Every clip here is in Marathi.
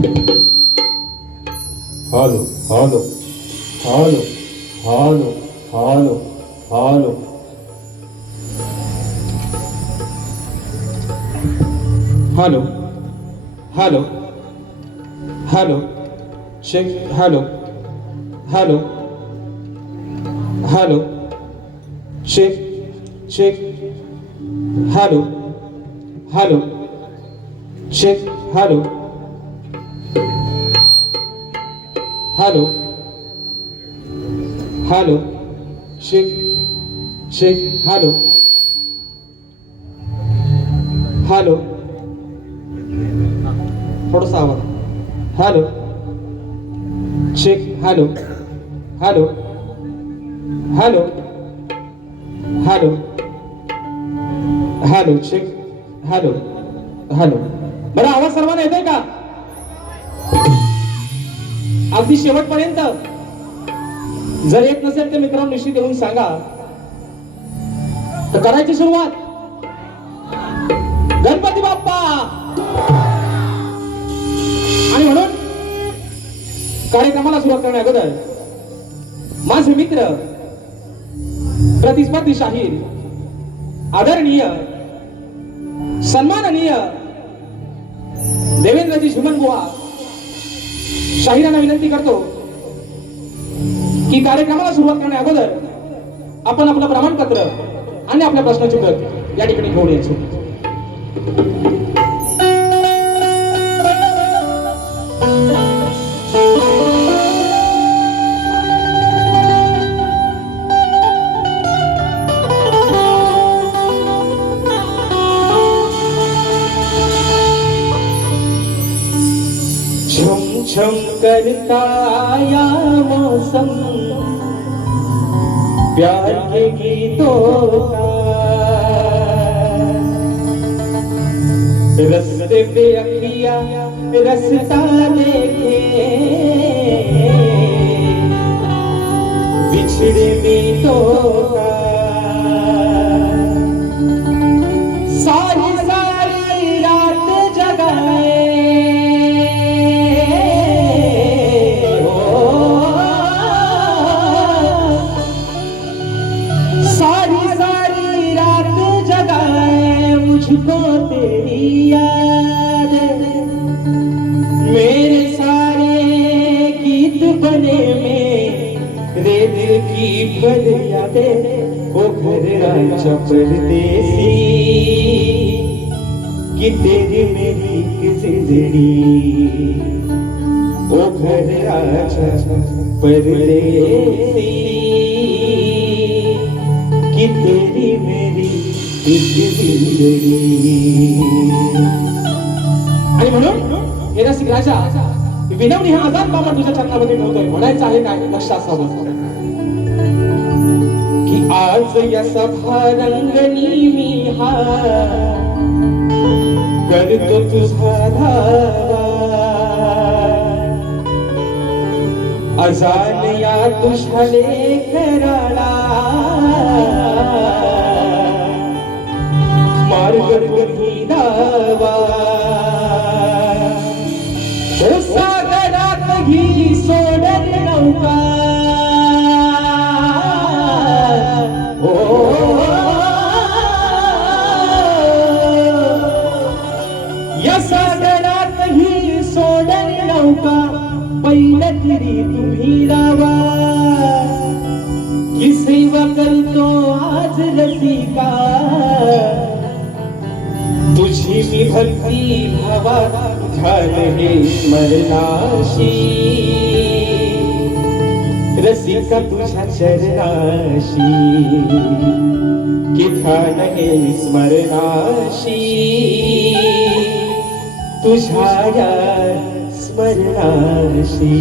Halo, halo, halo, halo, halo, halo. Halo, halo, halo, shake, halo, halo, halo, shake, shake, halo, halo, shake, halo, halo, halo, shake, shake, halo, halo. थोडासा आवाज. Hello check. Hello hello hello hello hello check. Hello hello. बरं आवाज सर्वांना येतोय का अगदी शेवटपर्यंत? जर येत नसेल तर मित्रांनो निश्चित येऊन सांगा. तर करायची सुरुवात. गणपती बाप्पा. आणि म्हणून कार्यक्रमाला सुरुवात करण्या अगोदर माझे मित्र, प्रतिस्पर्धी शाहीर, आदरणीय, सन्माननीय देवेंद्रजी झुमनबुवा शाहिरांना विनंती करतो की कार्यक्रमाला सुरुवात करण्या अगोदर आपण आपलं प्रमाणपत्र आणि आपल्या प्रश्नाचे उत्तर या ठिकाणी घेऊन यायचं. झम करता या मौसम प्यार के गीतों का, रस्ते पे अखियाँ रास्ता देखे बिछड़े मीतों का, सारी सारी रात जगाए मुझको तेरी याद, मेरे सारे गीत बने मेरे दिल की फरियादें, वो घर रांचा परदेसी कि तेरी मेरी जिंदगी, वो घर रांचा परदेसी कि तेरी मेरी आणि म्हणून हे रसिक राजा विनवणी हा आजाद बाबा तुझ्या चरणामध्ये ठेवतोय. म्हणायचं आहे काय लक्ष असावं की आज या सभा रंगणी मी हा करतो तुझा धावा, अजान या तुझ्या लेकराला मार्ग ही दावा, सागरात ही सोडल नौका, या सागरात ही सोडल नौका, पहिलं तरी तुम्ही लावा, की सेवा करतो आज रसिका, तुझी मी भक्ती भावा झालं हे स्मरणाशी, रसिका तुझ्या चरणाशी, की ध्यान हे स्मरणाशी, तुझ्या या स्मरणाशी.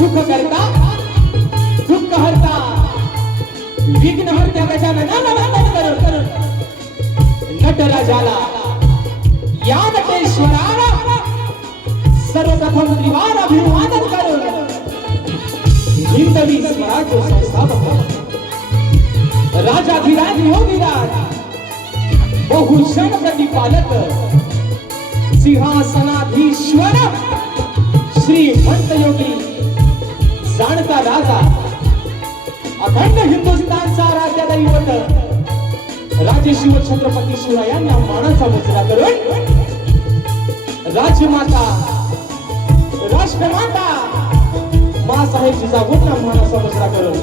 सुख करता दुःख हरता विघ्न हरत्या गजाननाला वंदन करून नटराजाला या नटेश्वराला सर्वप्रथम त्रिवार अभिवादन करून हिंदवी स्वराज्य संस्थापक राजाधिराज योगीराज बहुषण प्रतिपालक सिंहासनाधीश्वर श्रीमंत योगी जाणता राजा अखंड हिंदुस्थानचा राज्य दैवत राजे शिव छत्रपती शिवरायांना मानाचा मुजरा करून राजमाता राष्ट्रमाता मासाहेब जिजाऊंना मानाचा मुजरा करून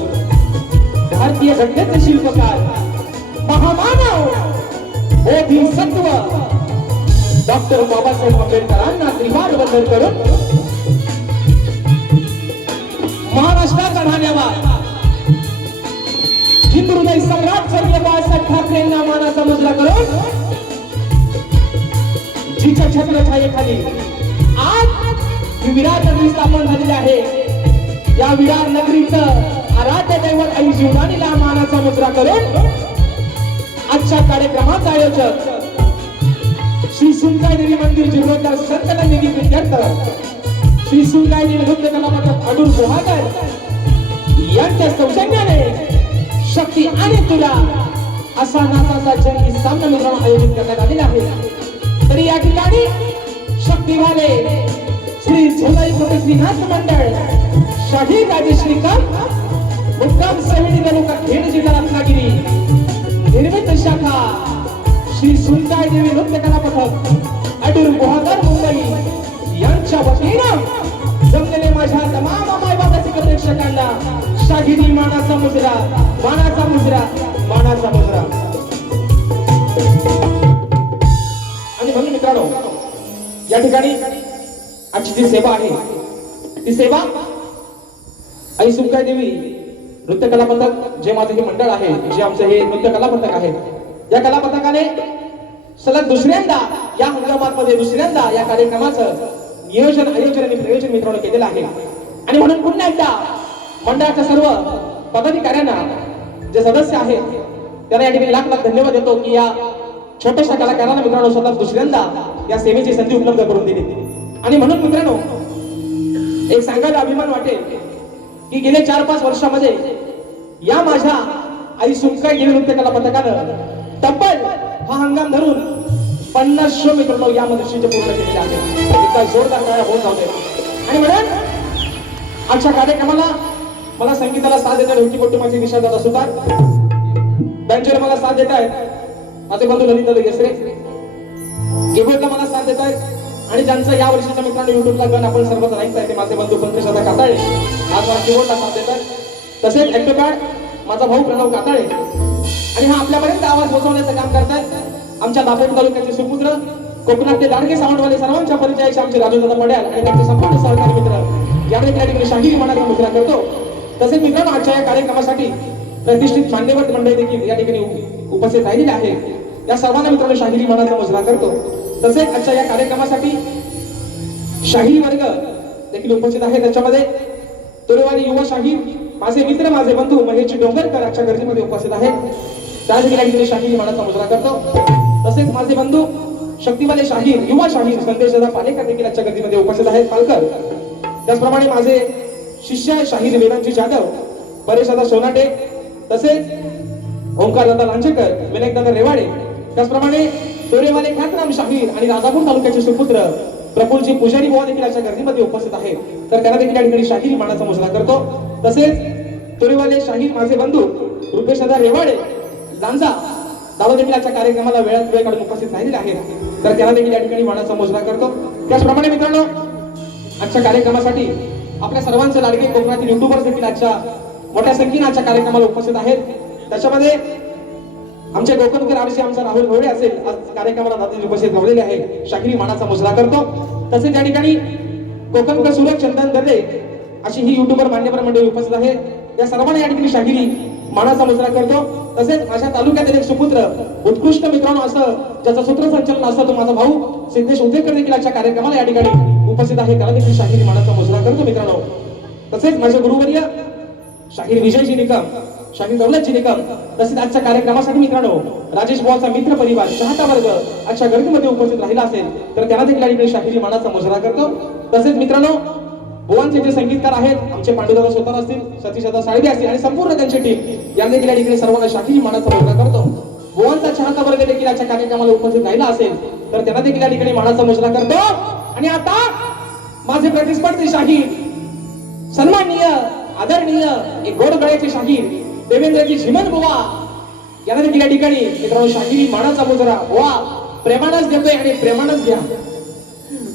भारतीय घटनेचे शिल्पकार महामानव बोधिसत्व डॉक्टर बाबासाहेब आंबेडकरांना त्रिवार वंदन करून महाराष्ट्राचा धन्यवाद हिंदू हृदय सम्राट स्वर्गीय बाळासाहेब ठाकरेंना मानाचा मुजरा करून जिच्या छत्रछायेखाली आज ही विरार नगरी स्थापन झालेली आहे या विरार नगरीचं आराध्य दैवत आई जीवदानीला मानाचा मुजरा करून आजच्या कार्यक्रमाचा आयोजक श्री सुनकाई देवी मंदिर जीर्णोद्धार संकलन निधी विद्यार्थ श्री सुनकाई देवी नृत्य कलापथक अडूर गुहागर यांच्या सौजन्याने शक्ती आणि तुला असा नाचाचा जंगी सामना मित्रांनो आयोजित करण्यात आलेला आहे तरी या ठिकाणी शक्तीवाले श्री झोलाई कोटे श्रीनाथ मंडळ शाही राजेश्री मुक्काम समिती तालुका खेड जिल्हा रत्नागिरी निर्मित शाखा श्री सुनकाई देवी नृत्य कला पथक अडूर गुहागर मुंबई यांच्या वतीनं जमलेले माझ्या तमाम मायबापाचे प्रेक्षकांना शाहिरी मानाचा मुजरा मानाचा मुजरा मानाचा मुजरा आणि म्हणून मित्रांनो या ठिकाणी आजची जी सेवा आहे ती सेवा आई सुनकाई देवी नृत्य कला पथक जे माझे हे मंडळ आहे जे आमचे हे नृत्य कला पथक आहे या कला पथकाने सलग दुसऱ्यांदा या हंगामामध्ये दुसऱ्यांदा या कार्यक्रमाचं नियोजन आयोजन आणि प्रयोजन मित्रांनो केलेलं आहे आणि म्हणून पुन्हा एकदा मंडळाच्या सर्व पदाधिकाऱ्यांना जे सदस्य आहेत त्यांना या ठिकाणी लाख लाख धन्यवाद देतो की या छोट्याशा कलाकारांना मित्रांनो सतत दुसऱ्यांदा या सेवेची संधी उपलब्ध करून दिली आणि म्हणून मित्रांनो एक सांगायला अभिमान वाटेल की गेले 4-5 वर्षामध्ये या माझ्या आई सुनकाई देवी नृत्य कला पथकानं तब्बल हा हंगाम धरून 50 शो मित्रांनो यामध्ये पूर्ण केलेले आहे इतका जोरदार टाळ्या होऊन जाऊ दे आणि म्हणून आजच्या कार्यक्रमाला मला संगीताला साथ देतात होती कुटुंबाचे विशारदादा सुतार बँचवर मला साथ देत आहेत माझे बंधू ललित गेसरे कीबोर्डला मला साथ देत आहेत आणि ज्यांचं या वर्षीच्या मित्रांनो युट्यूबला गण आपण सर्वच ऐकताय ते माझे बंधू पंकजदादा काताळे आज मला कीबोर्डला साथ देतात तसेच ऍक्टोपॅड माझा भाऊ प्रणव काताळे आणि हा आपल्यापर्यंत आवाज पोहोचवण्याचं काम करतायत आमच्या दापोली तालुक्याचे सुपुत्र कोकणातले लाडके सावंतवाले सर्वांच्या परिचयाचे आमचे राजूदादा पड्याल आणि त्यांचे संपूर्ण सहकारी मित्र यावेळी त्या ठिकाणी शाहिरी मानाचा मुजरा करतो तसेच मित्रांनो आजच्या या कार्यक्रमासाठी प्रतिष्ठित मान्यवर मंडळी देखील या ठिकाणी उपस्थित राहिलेले आहे या सर्वांना मित्रांनो शाहिरी मानाचा मुजरा करतो तसेच आजच्या या कार्यक्रमासाठी शाहिरी वर्ग देखील उपस्थित आहे त्याच्यामध्ये तोरेवाडी युवा शाहीर माझे मित्र माझे बंधू महेश डोंगरकर आजच्या गर्दीमध्ये उपस्थित आहेत त्या देखील शाहिरी मानाचा मुजरा करतो तसेच माझे बंधू शक्तीवाले शाहीर युवा शाहीर संदेशदादा पालेकर देखील आजच्या गर्दीमध्ये उपस्थित आहेत पालकर त्याचप्रमाणे माझे शिष्य शाहीर वेदांची जाधव परेशदादा सोनाटे तसेच ओंकारदादा लांजेकर विनायकदादा रेवाडे त्याचप्रमाणे तोरेवाले ख्यातनाम शाहीर आणि राजापूर तालुक्याचे सुपुत्र प्रफुल्लजी पुजारी बुवा देखील आजच्या गर्दीमध्ये उपस्थित आहेत तर त्यांना देखील या ठिकाणी शाहिरी मानाचा मुजरा करतो तसेच तोरेवाले शाहीर माझे बंधू रुपेशदादा रेवाडे लांजा दादा देखील आजच्या कार्यक्रमाला वेळात वेळ काढून उपस्थित राहिलेले आहेत तर त्यांना देखील या ठिकाणी मानाचा मुजरा करतो त्याचप्रमाणे मित्रांनो आजच्या कार्यक्रमासाठी आपल्या सर्वांचे लाडके कोकणातील युट्यूबर्स देखील आजच्या मोठ्या संख्येने आजच्या कार्यक्रमाला उपस्थित आहेत त्याच्यामध्ये आमचे कोकणकर आरशी आमचा राहुल घोडे असेल आज कार्यक्रमाला दादा उपस्थित राहिलेले आहे शाहिरी मानाचा मुजरा करतो तसेच त्या ठिकाणी कोकणकर सूरज चंदन दर्रे अशी ही युट्यूबर मान्यवर मंडळी उपस्थित आहे या सर्वांना या ठिकाणी शाहिरी मानाचा मुजरा करतो तसेच माझ्या तालुक्यातील एक सुपुत्र उत्कृष्ट मित्रांनो असं ज्याचं सूत्रसंचालन असं तो माझा भाऊ सिद्धेश उदेकर देखील आजच्या कार्यक्रमाला या ठिकाणी उपस्थित आहे त्याला देखील शाहिरी मानाचा मुजरा करतो मित्रांनो तसेच माझे गुरुवर्य शाहीर विजयजी निकम, शाहीर दौलतजी निकम, तसेच आजच्या कार्यक्रमासाठी मित्रांनो राजेश बुवाचा मित्र परिवार चाहता वर्ग आजच्या गर्दीमध्ये उपस्थित राहिला असेल तर त्यांना देखील या ठिकाणी शाहिरी मानाचा मुजरा करतो. तसेच मित्रांनो बुवांचे जे संगीतकार आहेत आमचे पांडुदादा स्वतः असतील, सतीशदादा साळवे असतील आणि संपूर्ण त्यांची टीम यांना देखील या ठिकाणी सर्वांना शाहिरी मानाचा मुजरा करतो. बुवांचा चाहता वर्ग देखील आजच्या कार्यक्रमाला उपस्थित राहिला असेल तर त्यांना देखील या ठिकाणी मानाचा मुजरा करतो. आणि आता माझे प्रतिस्पर्धी शाहीर सन्माननीय आदरणीय एक गोड गळ्याचे शाहीर देवेंद्रजी झिमन बुवा यांना देखील या ठिकाणी मित्रांनो शाहिरी मानाचा मुजरा वा प्रेमानच देतोय आणि प्रेमानच घ्या.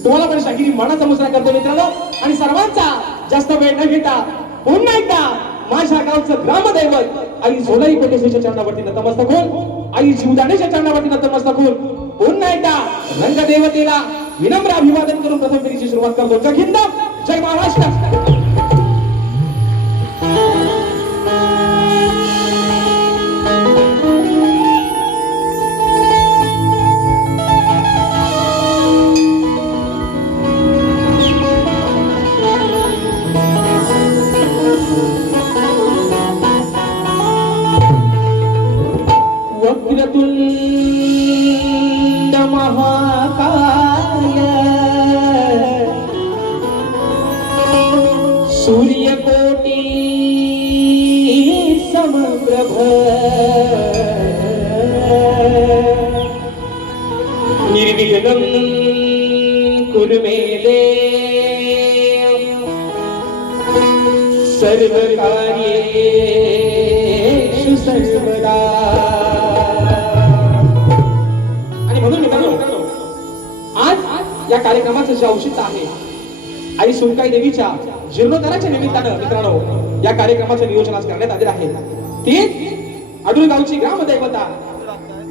तुम्हाला पण शाहिरी मानाचा मुजरा करतो मित्रांनो. आणि सर्वांचा जास्त वेळ न घेता पुन्हा एकदा माझ्या गावचं ग्रामदैवत आई झोलाई कोटेश्वरीच्या चरणावरती नतमस्तक होऊन, आई जीवदानेच्या चरणावरती नतमस्तक होऊन पुन्हा एकदा रंगदेवतेला विनम्र अभिवादन करून प्रथम फेरीची सुरुवात करतो. जय हिंद, जय महाराष्ट्र. वक्रतुंड महाकाय सूर्यकोटी समप्रभ निर्विघ्नं कुरु मे देव सर्वकार्येषु सर्वदा. म्हणून मित्रांनो आज या कार्यक्रमाचं जे औचित्य आहे आई सुनकाई देवीच्या जीर्णोद्धाराच्या निमित्तानं मित्रांनो या कार्यक्रमाचं नियोजन आज करण्यात आलेलं आहे. ती आडूळ गावची ग्रामदैवता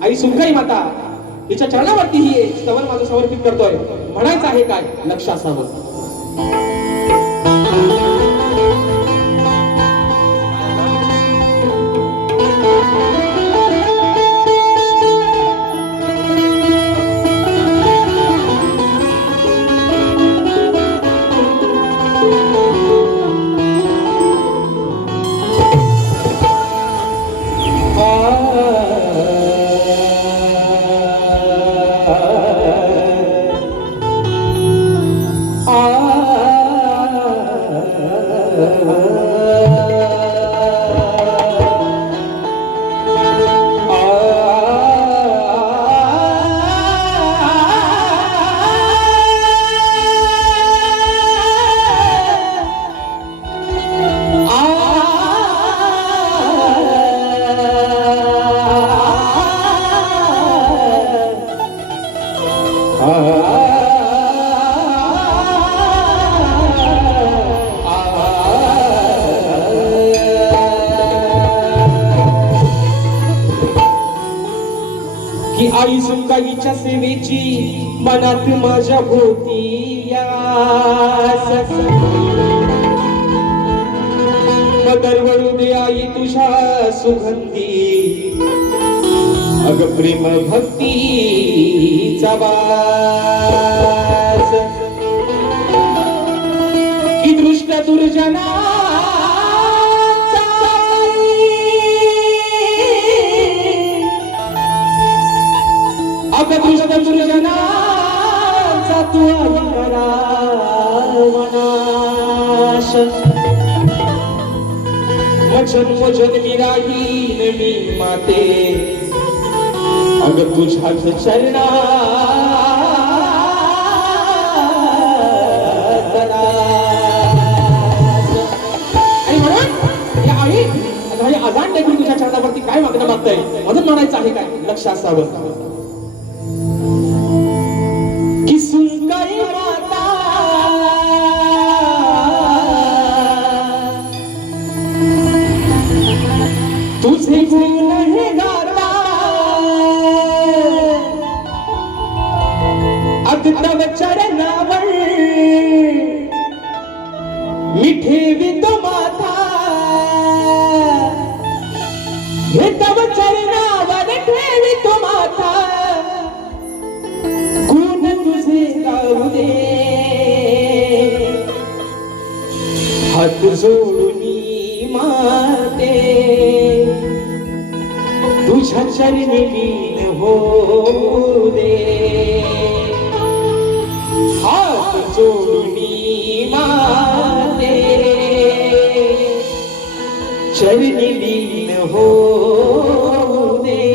आई सुनकाई माता हिच्या चरणावरती ही स्तवन माझं समर्पित करतोय. म्हणायचं आहे काय लक्ष असावं. आई सुनकाईच्या सेवेची मनात माझ्या होती यास दरवळू दे आई तुझ्या सुगंधी अग प्रेम भक्तीचा वास की दृष्ट दुर्जना दुर्जनाचा तू वनाश जन्म जन्मी राहील मी माते अग तुझ्याच चरणा आणि म्हणून या आई आता हे आजान देखील तुझ्या चरणावरती काय मागणं मागताय म्हणून म्हणायचं आहे काय लक्ष असावं. सुनकाई माता तुझे गुण हे गाता अग तव चरणावर मी ठेवीतो माथा हे तव चरणावर ठेवीतो माथा हात जोडून माते तुझ्या चरणी लीन होऊ दे हात जोडून माते चरणी लीन होऊ दे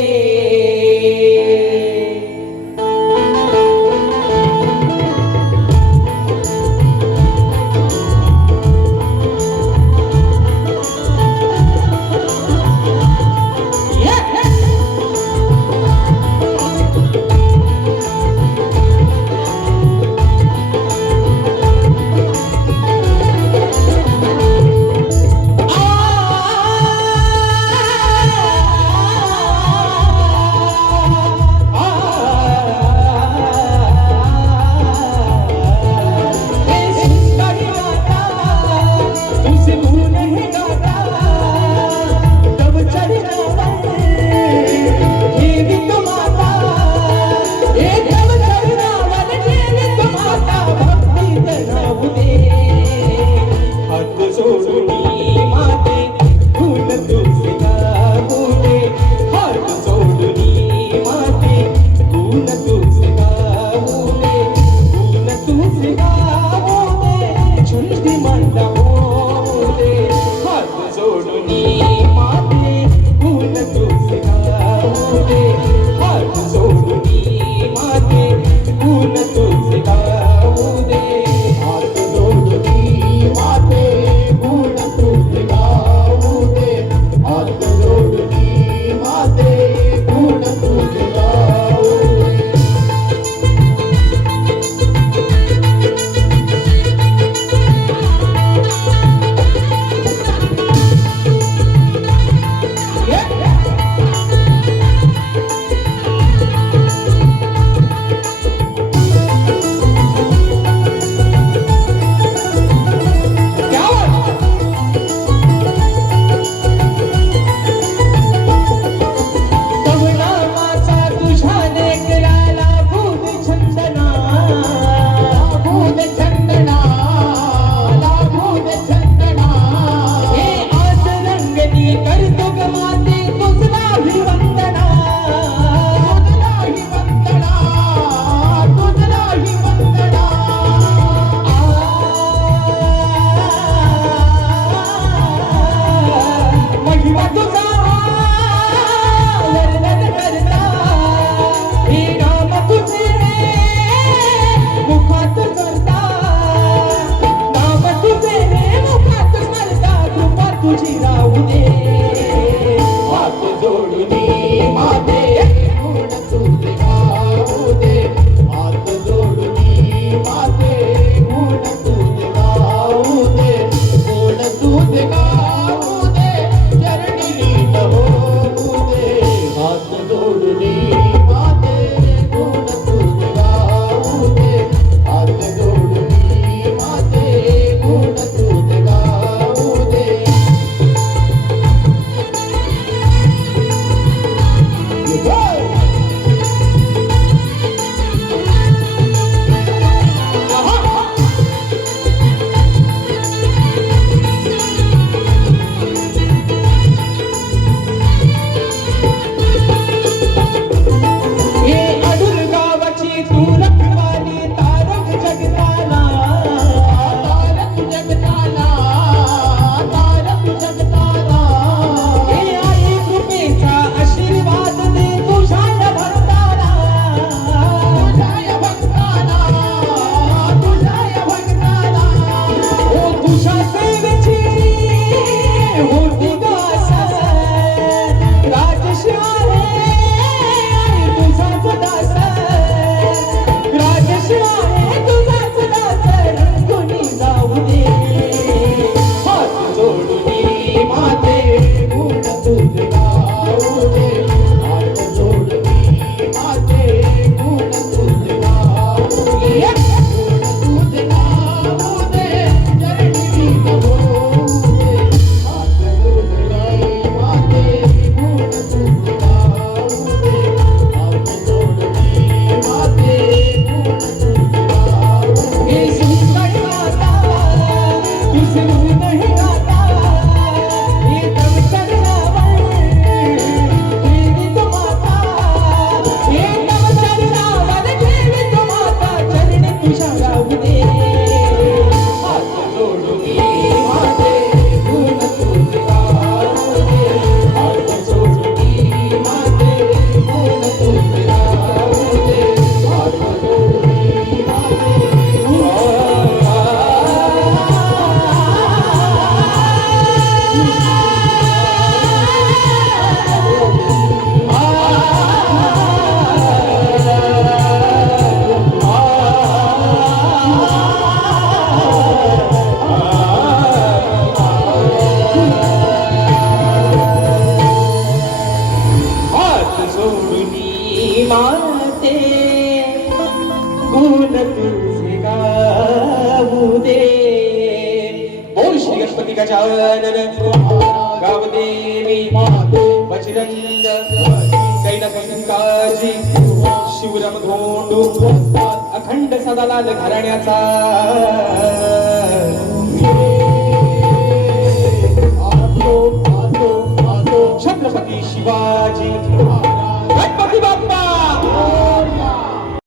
गजानन गावदेवी बजरंग कैलासकाजी शिवराम धोंडू अखंड सदालाल घराण्याचा छत्रपती शिवाजी